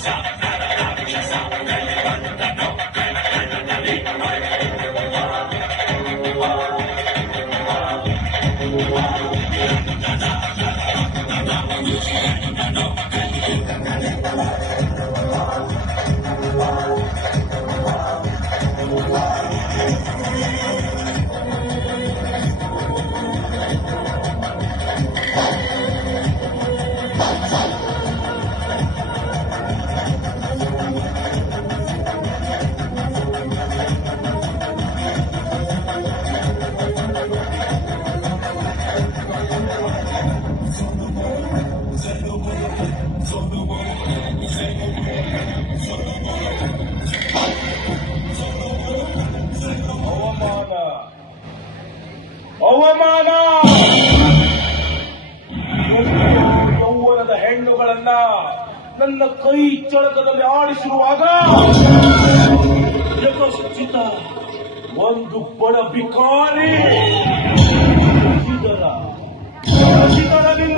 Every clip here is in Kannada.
That's ಅವಮಾನ. ಅವಮಾನ. ಯೌವನದ ಹೆಣ್ಣುಗಳನ್ನ ನನ್ನ ಕೈ ಚಳಕದಲ್ಲಿ ಆಡಿಸಿರುವಾಗ ಯಥಶ್ಚಿತ ಒಂದು ಬಡ ಬಿಕಾರಿ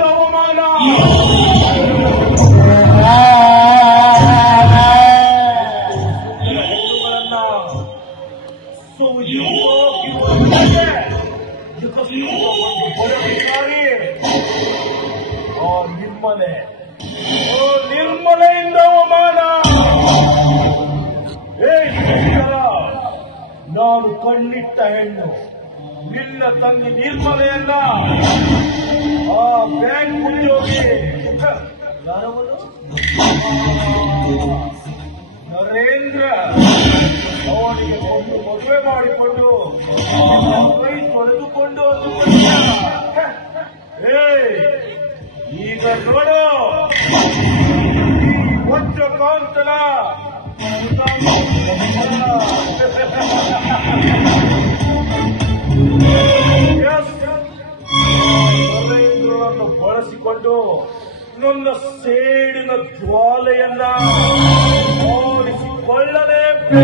ಅವಮಾನ. ಸೌಜನ್ಯವಾಗಿ ಹೊರಗೆ ಯಕಶ್ಚಿತ ಒಂದು ಬಡ ಬಿಕಾರಿ ಆ ನಿರ್ಮಲೆ ಓ ನಿರ್ಮಲೆಯಿಂದ ಅವಮಾನ ಏ ನಾನು ಕಣ್ಣಿಟ್ಟ ಹೆಣ್ಣು. ನಿನ್ನ ತಂದೆ ನಿರ್ಮಲೆಯಲ್ಲ ಆ ಬ್ಯಾಂಕ್ ಉದ್ಯೋಗಿ. ಯಾರವನು? ಕೈ ತೊಳೆದುಕೊಂಡು ಈಗ ನೋಡು ವಜ್ರಕಾಂತನ ಕಾಂತಲ ಬಳಸಿಕೊಂಡು ನನ್ನ ಸೇಡಿನ ಜ್ವಾಲೆಯನ್ನ ಆರಿಸಿಕೊಳ್ಳಲೇಬೇಕು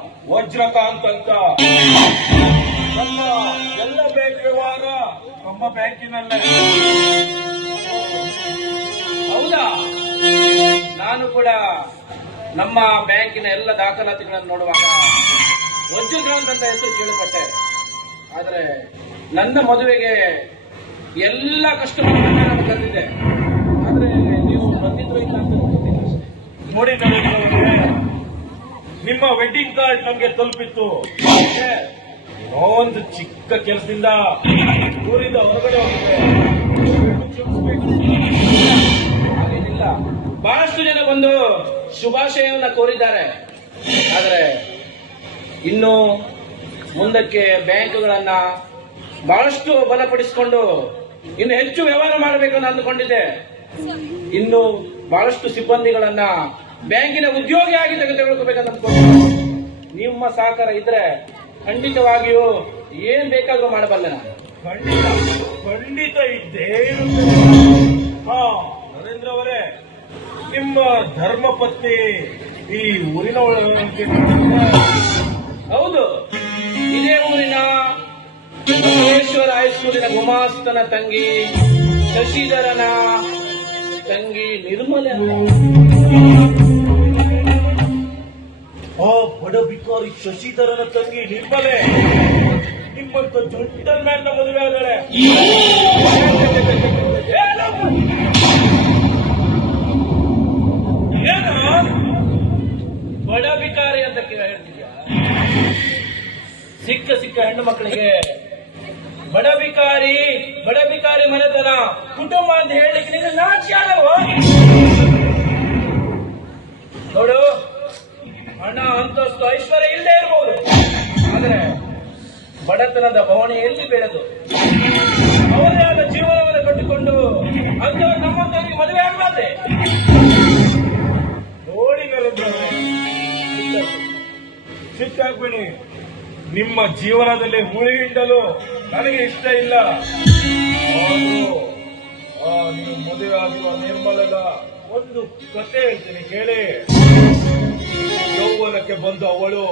ವಜ್ರಕಾಂತ್ ಅಂತ ಎಲ್ಲ ಬ್ಯಾಂಕ್ ವ್ಯವಹಾರ ನಮ್ಮ ಬ್ಯಾಂಕಿನಲ್ಲೇ. ಹೌದಾ? ನಾನು ಕೂಡ ನಮ್ಮ ಬ್ಯಾಂಕಿನ ಎಲ್ಲ ದಾಖಲಾತಿಗಳನ್ನು ನೋಡುವಾಗ ವಜ್ರಕಾಂತ್ ಅಂತ ಹೆಸರು ಕೇಳಪಟ್ಟೆ ಆದರೆ ನನ್ನ ಮದುವೆಗೆ ಎಲ್ಲ ಕಸ್ಟಮರ್ಗಳನ್ನ ನಾನು ಬಂದಿದ್ದೆ ಆದರೆ ನೀವು ಬಂದಿದ್ರು ಇಲ್ಲ ಅಂತ ಗೊತ್ತಿಲ್ಲ ನಿಮ್ಮ ವೆಡ್ಡಿಂಗ್ ಕಾರ್ಡ್ ನಮ್ಗೆ ತಲುಪಿತ್ತು. ಒಂದು ಚಿಕ್ಕ ಕೆಲಸದಿಂದ ಊರಿಂದ ಹೊರಗಡೆ ಹೋಗಿದೆ. ಬಹಳಷ್ಟು ಜನ ಬಂದು ಶುಭಾಶಯವನ್ನ ಕೋರಿದ್ದಾರೆ. ಆದರೆ ಇನ್ನು ಮುಂದಕ್ಕೆ ಬ್ಯಾಂಕ್ಗಳನ್ನ ಬಹಳಷ್ಟು ಬಲಪಡಿಸಿಕೊಂಡು ಇನ್ನು ಹೆಚ್ಚು ವ್ಯವಹಾರ ಮಾಡಬೇಕಂತ ಅಂದುಕೊಂಡಿದ್ದೆ. ಇನ್ನು ಬಹಳಷ್ಟು ಸಿಬ್ಬಂದಿಗಳನ್ನ ಬ್ಯಾಂಕಿನ ಉದ್ಯೋಗಿಯಾಗಿ ತೆಗೆದುಕೊಳ್ಳಬೇಕಂತ ನಿಮ್ಮ ಸಹಕಾರ ಇದ್ರೆ ಖಂಡಿತವಾಗಿಯೂ ಏನ್ ಬೇಕಾದ್ರೂ ಮಾಡಬಲ್ಲ ನಾನು. ಖಂಡಿತ ಖಂಡಿತ ಇದ್ದೇ. ಹಾ ನರೇಂದ್ರ ಅವರೇ ನಿಮ್ಮ ಧರ್ಮಪತ್ನಿ ಈ ಊರಿನ ಒಳಗೆ ಹೌದು. ಇದೇ ಊರಿನ ಮಹೇಶ್ವರ ಹೈಸ್ಕೂಲಿನ ಗುಮಾಸ್ತನ ತಂಗಿ ಶಶಿಧರನ ತಂಗಿ ನಿರ್ಮಲೆ ಶಶಿಧರನ ತಂಗಿ ನಿರ್ಮಲೆ ನಿಮ್ಮಂತ ಜಂಟಲ್ ಮ್ಯಾನ್ ಮದುವೆ ಆದರೆ ಏನು? ಬಡ ಬಿಕಾರಿ ಅಂತ ಹೇಳ್ತಿದ್ಯಾ? ಸಿಕ್ಕ ಸಿಕ್ಕ ಹೆಣ್ಣು ಮಕ್ಕಳಿಗೆ ಬಡ ಬಿಕಾರಿ ಬಡ ಬಿಕಾರಿ ಮನೆತನ ಕುಟುಂಬ ಅಂತ ಹೇಳಲಿಕ್ಕೆ ನಿನ್ನ ನಾಚಿಕೆ ಬಡತನದ ಭವನೆಯಲ್ಲಿ ಬೆಳೆದು? ಅವರೇ ಆದ ಜೀವನವನ್ನು ಕಟ್ಟಿಕೊಂಡು ಅಂತ ನಮ್ಮಂತವರಿಗೆ ಮದುವೆ ಆಗಬಾರ್ದೆ ನೋಡಿ ನರೇಂದ್ರ ಅವರೇ ಸಿಟ್ಟಾಗ್ಬೇಡಿ ನಿಮ್ಮ ಜೀವನದಲ್ಲಿ ಮುಳುಗಿಂಡಲು ನನಗೆ ಇಷ್ಟ ಇಲ್ಲ. ನೀವು ಮದುವೆ ಆಗುವ ನಿರ್ಮಲದ ಒಂದು ಕತೆ ಹೇಳ್ತೀನಿ, ಕೇಳಿ. ಯೌವನಕ್ಕೆ ಬಂದು ಅವಳು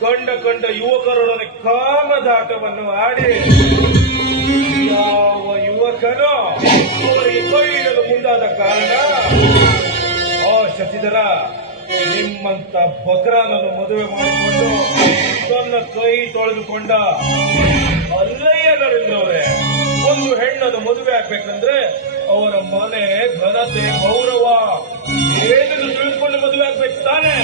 ಕಂಡ ಕಂಡ ಯುವಕರೊಡನೆ ಕಾಮದಾಟವನ್ನು ಆಡಿ ಯಾವ ಯುವಕನು ಇಡಲು ಮುಂದಾದ ಕಾರಣ, ಆ ಶಶಿಧರ ನಿಮ್ಮಂತ ಬಕ್ರಾನನ್ನು ಮದುವೆ ಮಾಡಿಕೊಂಡು ತನ್ನ ಕೈ ತೊಳೆದುಕೊಂಡ ಅಲ್ಲಯ್ಯ ಒಂದು ಹೆಣ್ಣನ್ನು ಮದುವೆ ಆಗ್ಬೇಕಂದ್ರೆ ಅವರ ಮನೆ ಘನತೆ ಗೌರವ. ಏನೆಂದು ತಿಳ್ಕೊಂಡು ಮದುವೆ ಆಗ್ಬೇಕು ತಾನೇ.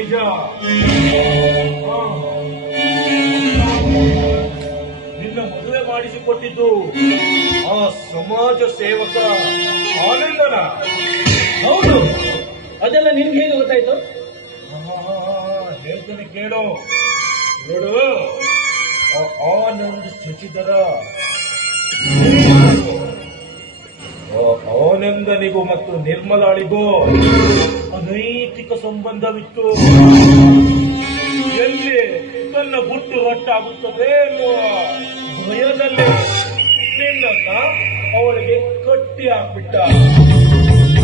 ನಿಜ. ನಿನ್ನ ಮದುವೆ ಮಾಡಿಸಿಕೊಟ್ಟಿದ್ದು ಆ ಸಮಾಜ ಸೇವಕ ಆನಂದನ. ಹೌದು. ಅದೆಲ್ಲ ನಿನ್ಗೆ ಹೇಗೆ ಗೊತ್ತಾಯ್ತು? ಹೇಳ್ತೇನೆ ಕೇಳು. ನೋಡು ಆ ಆನಂದ್ ಶಶಿಧರ ಆ ಆನಂದನಿಗೂ ಮತ್ತು ನಿರ್ಮಲಾಳಿಗೂ ಅನೈತಿಕ ಸಂಬಂಧವಿತ್ತು. ಎಲ್ಲಿ ತನ್ನ ಗುಟ್ಟು ಹೊಟ್ಟಾಗುತ್ತದೆ ಎನ್ನುವ ಭಯದಲ್ಲಿ ನಿನ್ನ ಅವಳಿಗೆ ಕಟ್ಟಿ ಹಾಕ್ಬಿಟ್ಟ